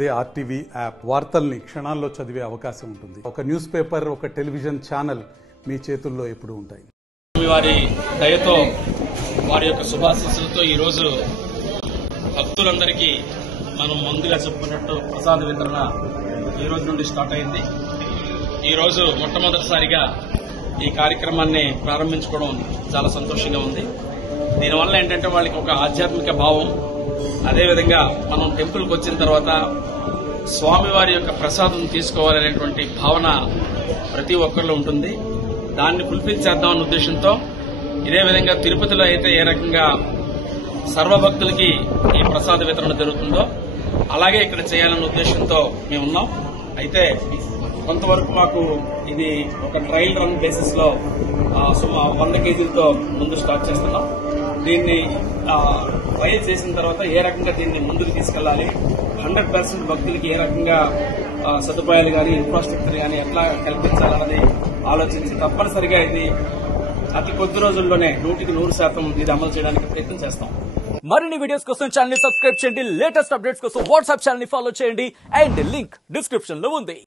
అదే RTV app వార్తల్ని క్షణాల్లో చదివే అవకాశం ఉంటుంది. ఒక న్యూస్ పేపర్, ఒక టెలివిజన్ ఛానల్ మీ చేతుల్లో ఎప్పుడూ ఉంటాయి. వారి దయతో, వారి యొక్క శుభాశీస్సులతో ఈరోజు భక్తులందరికీ మనం ముందుగా చెప్పుకున్నట్టు ప్రసాద వితరణ ఈ రోజు నుండి స్టార్ట్ అయింది. ఈ రోజు మొట్టమొదటిసారిగా ఈ కార్యక్రమాన్ని ప్రారంభించుకోవడం చాలా సంతోషంగా ఉంది. దీనివల్ల ఏంటంటే వాళ్ళకి ఒక ఆధ్యాత్మిక భావం, అదేవిధంగా మనం టెంపుల్కి వచ్చిన తర్వాత స్వామివారి యొక్క ప్రసాదం తీసుకోవాలనేటువంటి భావన ప్రతి ఒక్కరిలో ఉంటుంది. దాన్ని ఫుల్ఫిల్ చేద్దామన్న ఉద్దేశంతో ఇదే విధంగా తిరుపతిలో అయితే ఏ రకంగా సర్వభక్తులకి ఈ ప్రసాద వితరణ జరుగుతుందో అలాగే ఇక్కడ చేయాలన్న ఉద్దేశంతో మేమున్నాం. అయితే కొంతవరకు మాకు ఇది ఒక ట్రయల్ రన్ బేసిస్ లో 100 కేజీలతో ముందు స్టార్ట్ చేస్తున్నాం. దీన్ని ట్రయల్ చేసిన తర్వాత ఏ రకంగా దీన్ని ముందుకు తీసుకెళ్లాలి, 100% భక్తులకి ఏ రకంగా సదుపాయాలు కానీ ఇన్ఫ్రాస్ట్రక్చర్ కానీ ఎట్లా కల్పించాలన్నది ఆలోచించి తప్పనిసరిగా ఇది అతి కొద్ది రోజుల్లోనే 100% ఇది అమలు చేయడానికి ప్రయత్నం చేస్తాం. మరిన్ని వీడియోస్ కోసం ఛానల్ ని సబ్స్క్రైబ్ చేయండి. లేటెస్ట్ అప్డేట్స్ కోసం వాట్సాప్ ఛానల్ ని ఫాలో చేయండి. అండ్ లింక్ డిస్క్రిప్షన్ లో ఉంది.